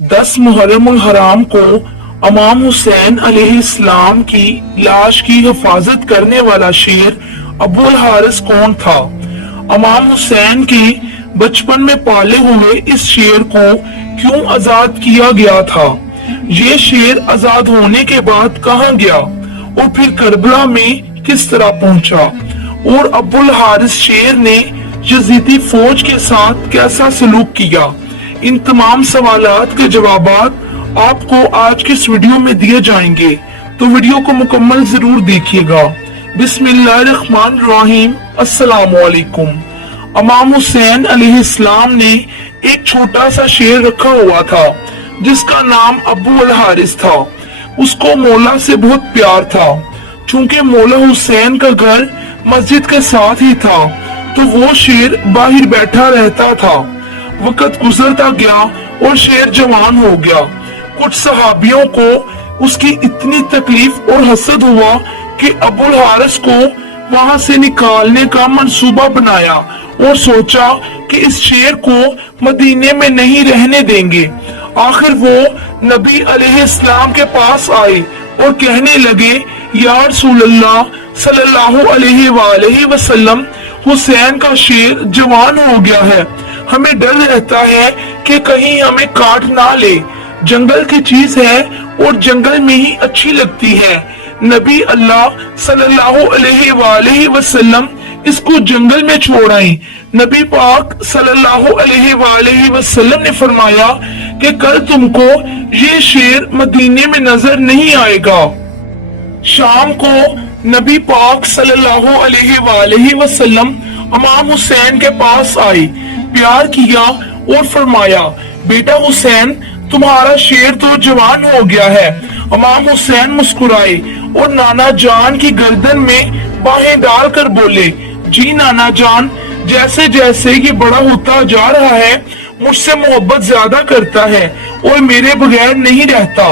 10 मुहर्रम उल हराम को इमाम हुसैन अलैहिस्सलाम की लाश की हिफाजत करने वाला शेर अबुल हारिस कौन था? इमाम हुसैन के बचपन में पाले हुए इस शेर को क्यों आजाद किया गया था? ये शेर आजाद होने के बाद कहाँ गया और फिर करबला में किस तरह पहुंचा? और अबुल हारिस शेर ने यजीदी फौज के साथ कैसा सलूक किया? इन तमाम सवालात के जवाबात आपको आज की इस वीडियो में दिए जाएंगे, तो वीडियो को मुकम्मल जरूर देखिएगा। बिस्मिल्लाहिर्रहमानिर्रहीम। अस्सलाम वालेकुम। इमाम हुसैन अलैहिस्सलाम ने एक छोटा सा शेर रखा हुआ था जिसका नाम अबुल हारिस था। उसको मौला से बहुत प्यार था। चूंकि मौला हुसैन का घर मस्जिद के साथ ही था तो वो शेर बाहर बैठा रहता था। वक्त गुजरता गया और शेर जवान हो गया। कुछ सहाबियों को उसकी इतनी तकलीफ और हसद हुआ कि अबुल हारिस को वहां से निकालने का मंसूबा बनाया और सोचा कि इस शेर को मदीने में नहीं रहने देंगे। आखिर वो नबी अलैहिस्सलाम के पास आए और कहने लगे, या रसूलल्लाह सल्लल्लाहु अलैहि वसल्लम, हुसैन का शेर जवान हो गया है। हमें डर रहता है कि कहीं हमें काट ना ले। जंगल की चीज है और जंगल में ही अच्छी लगती है। नबी अल्लाह सल्लल्लाहु अलैहि वसल्लम इसको जंगल में छोड़ आए। नबी पाक सल्लल्लाहु अलैहि वसल्लम ने फरमाया कि कल तुमको ये शेर मदीने में नजर नहीं आएगा। शाम को नबी पाक सल्लल्लाहु अलैहि वसल्लम इमाम हुसैन के पास आए, प्यार किया और फरमाया, बेटा हुसैन, तुम्हारा शेर तो जवान हो गया है। इमाम हुसैन मुस्कुराए और नाना जान की गर्दन में बाहें डालकर बोले, जी नाना जान, जैसे जैसे ये बड़ा होता जा रहा है मुझसे मोहब्बत ज्यादा करता है और मेरे बगैर नहीं रहता।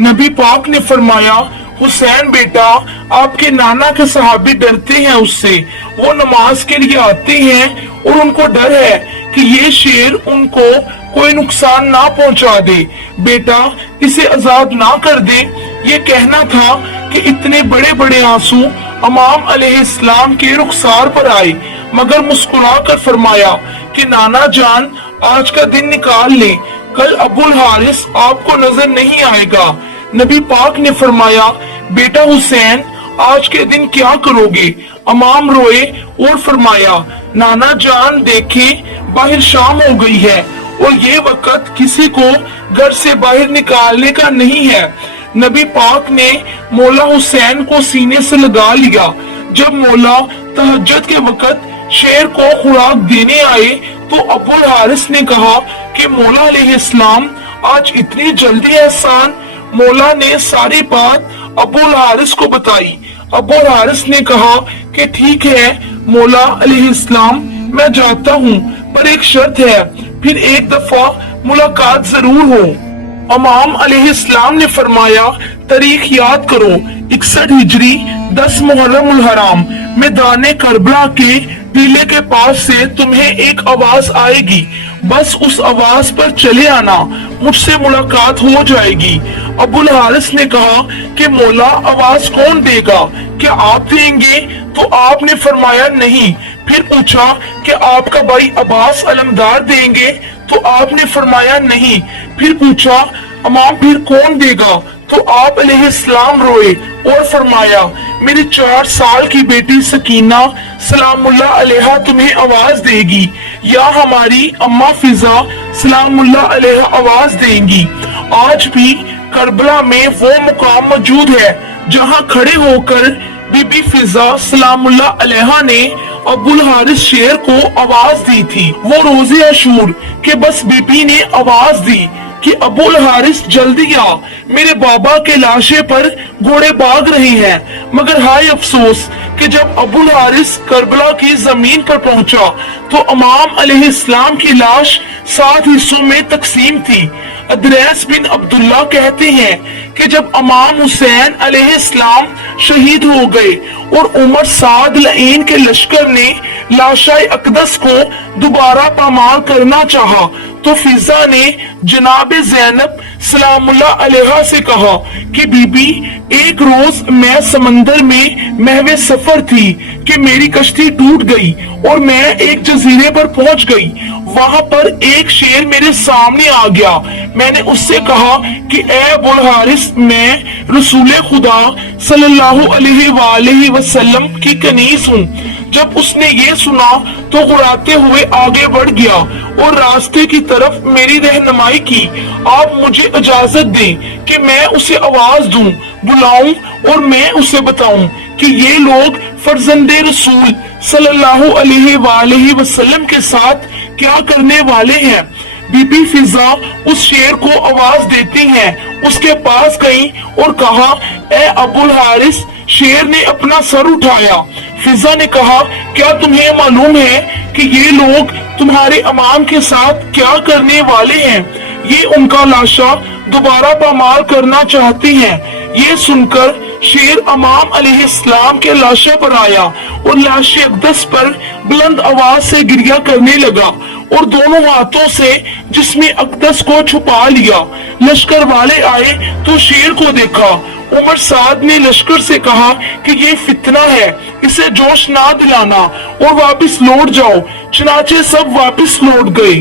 नबी पाक ने फरमाया, हुसैन बेटा, आपके नाना के सहाबी डरते हैं उससे। वो नमाज के लिए आते हैं और उनको डर है कि ये शेर उनको कोई नुकसान ना पहुंचा दे। बेटा, इसे आजाद ना कर दे। ये कहना था कि इतने बड़े बड़े आंसू इमाम अलैहिस्सलाम के रुखसार पर आए, मगर मुस्कुरा कर फरमाया कि नाना जान, आज का दिन निकाल ले, कल अबुल हारिस आपको नजर नहीं आएगा। नबी पाक ने फरमाया, बेटा हुसैन, आज के दिन क्या करोगे? इमाम रोए और फरमाया, नाना जान देखे, बाहर शाम हो गई है और ये वक्त किसी को घर से बाहर निकालने का नहीं है। नबी पाक ने मौला हुसैन को सीने से लगा लिया। जब मौला तहज्जुद के वक्त शेर को खुराक देने आए तो अबुल हारिस ने कहा कि मौला अलैहिस्सलाम, आज इतनी जल्दी एहसान? मौला ने सारी बात अबुल हारिस को बताई। अबुल हारिस ने कहा कि ठीक है मौला अलैहिस्सलाम, मैं जाता हूँ, पर एक शर्त है, फिर एक दफा मुलाकात जरूर हो। इमाम अलैहिस्सलाम ने फरमाया, तारीख याद करो, 61 हिजरी 10 मुहर्रम उल हराम, मैदाने करबला के टीले के पास से तुम्हें एक आवाज आएगी। बस उस आवाज पर चले आना, मुझसे मुलाकात हो जाएगी। अबुल हारिस ने कहा कि मौला, आवाज कौन देगा? क्या आप देंगे? तो आपने फरमाया नहीं। फिर पूछा कि आपका भाई अब्बास अलमदार देंगे? तो आपने फरमाया नहीं। फिर पूछा, इमाम, फिर कौन देगा? तो आप अलैहिस्सलाम रोए और फरमाया, मेरी 4 साल की बेटी सकीना सलामुल्लाह अलैहा तुम्हें आवाज देगी, या हमारी अम्मा फिजा सलामुल्लाह अलैहा आवाज देंगी। आज भी करबला में वो मुकाम मौजूद है जहां खड़े होकर बीबी फिजा सलामुल्लाह अलैहा ने अबुल हारिस शेर को आवाज दी थी। वो रोजे अशूर के बस बीबी ने आवाज दी कि अबुल हारिस जल्दी आ, मेरे बाबा के लाशे पर घोड़े भाग रहे हैं। मगर हाय अफसोस कि जब अबुल हारिस करबला की जमीन पर पहुंचा तो इमाम अलैहिस्सलाम की लाश 7 हिस्सों में तकसीम थी। अदरैस बिन अब्दुल्ला कहते हैं कि जब इमाम हुसैन अलैहिस्सलाम शहीद हो गए और उमर साद लईन के लश्कर ने लाशाए अकदस को दोबारा पामाल करना चाहा तो फिजा ने जनाब ज़ैनब सलामुल्लाह अलैहा से कहा कि बीबी, एक रोज मैं समंदर में महवे सफर थी कि मेरी कश्ती टूट गई और मैं एक जजीरे पर पहुंच गई। वहां पर एक शेर मेरे सामने आ गया। मैंने उससे कहा कि ए अबुल हारिस, मैं रसूल खुदा सल्लल्लाहु अलैहि वसल्लम की कनीज हूँ। जब उसने ये सुना तो गुड़ाते हुए आगे बढ़ गया और रास्ते की तरफ मेरी रहनुमाई की। आप मुझे इजाजत दें कि मैं उसे आवाज दूं, बुलाऊं और मैं उसे बताऊं कि ये लोग फर्जंदे रसूल सल्लल्लाहु अलैहि वसल्लम के साथ क्या करने वाले हैं। बीबी फिजा उस शेर को आवाज देती हैं, उसके पास गई और कहा, ए अबुल हारिस। शेर ने अपना सर उठाया। फिजा ने कहा, क्या तुम्हें मालूम है कि ये लोग तुम्हारे इमाम के साथ क्या करने वाले हैं? ये उनका लाशा दोबारा पामाल करना चाहते हैं। ये सुनकर शेर इमाम अलैहिस्सलाम के लाशा पर आया और लाशे अक़दस पर बुलंद आवाज से गिरिया करने लगा और दोनों हाथों से जिसमें अक़दस को छुपा लिया। लश्कर वाले आए तो शेर को देखा। उमर साद ने लश्कर से कहा कि ये फितना है, इसे जोश ना दिलाना और वापस लौट जाओ। चनाचे सब वापस लौट गए।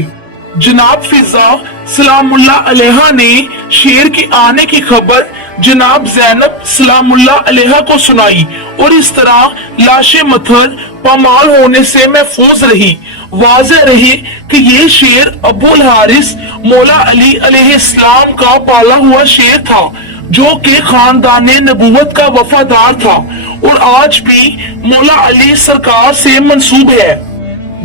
जनाब फिजा सलामुल्लाह अलैहा ने शेर के आने की खबर जनाब ज़ैनब सलामुल्लाह अलैहा को सुनाई और इस तरह लाशे मथर पामाल होने से महफूज रही। वाज़ेह रही कि ये शेर अबुल हारिस मौला अली अलैहिस्सलाम का पाला हुआ शेर था, जो कि खानदाने नबूवत का वफादार था और आज भी मौला अली सरकार से मंसूब है।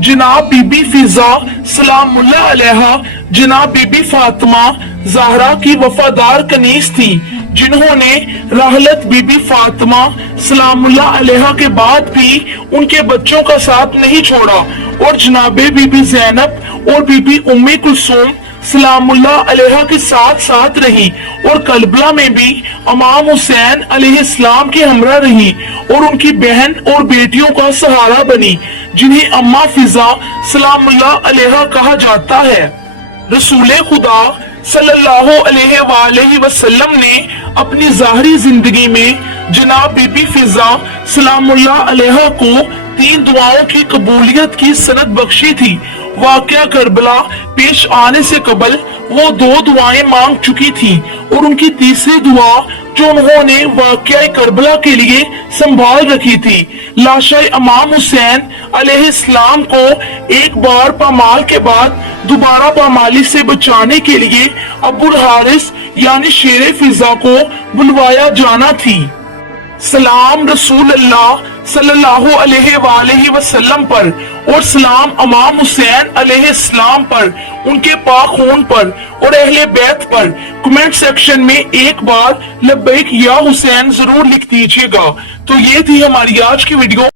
जनाब बीबी फिजा सलामुल्लाह अलैहा जनाब बीबी फातिमा ज़हरा की वफादार कनीज थी, जिन्होंने राहलत बीबी फातिमा सलामुल्लाह अलैहा के बाद भी उनके बच्चों का साथ नहीं छोड़ा और जनाबे बीबी ज़ैनब और बीबी उम्मे कुलसूम सलामुल्लाह अलैहा के साथ साथ रही और करबला में भी इमाम हुसैन अलैहिस्सलाम के हमरा रही और उनकी बहन और बेटियों का सहारा बनी, जिन्हें अम्मा फिजा सलामुल्लाह अलैहा कहा जाता है। रसूल खुदा सल्लल्लाहु अलैहि वसल्लम ने अपनी ज़ाहरी जिंदगी में जनाब बीबी फिजा सलामुल्लाह अलैहा को 3 दुआओं की कबूलियत की सनद बख्शी थी। वाक़या करबला पेश आने से कबल वो 2 दुआएं मांग चुकी थी और उनकी तीसरी दुआ जो उन्होंने वाक़या करबला के लिए संभाल रखी थी, लाशा इमाम हुसैन अलैहिस्सलाम को एक बार पामाल के बाद दोबारा पामाली से बचाने के लिए अबुल हारिस यानी शेर फिजा को बुलवाया जाना थी। सलाम रसूल अल्लाह सल्लल्लाहु अलैहि वसल्लम पर और सलाम इमाम हुसैन अलैहिस्सलाम पर, उनके पाक खून पर और अहले बैत पर। कमेंट सेक्शन में एक बार लब्बैक या हुसैन जरूर लिख दीजिएगा। तो ये थी हमारी आज की वीडियो।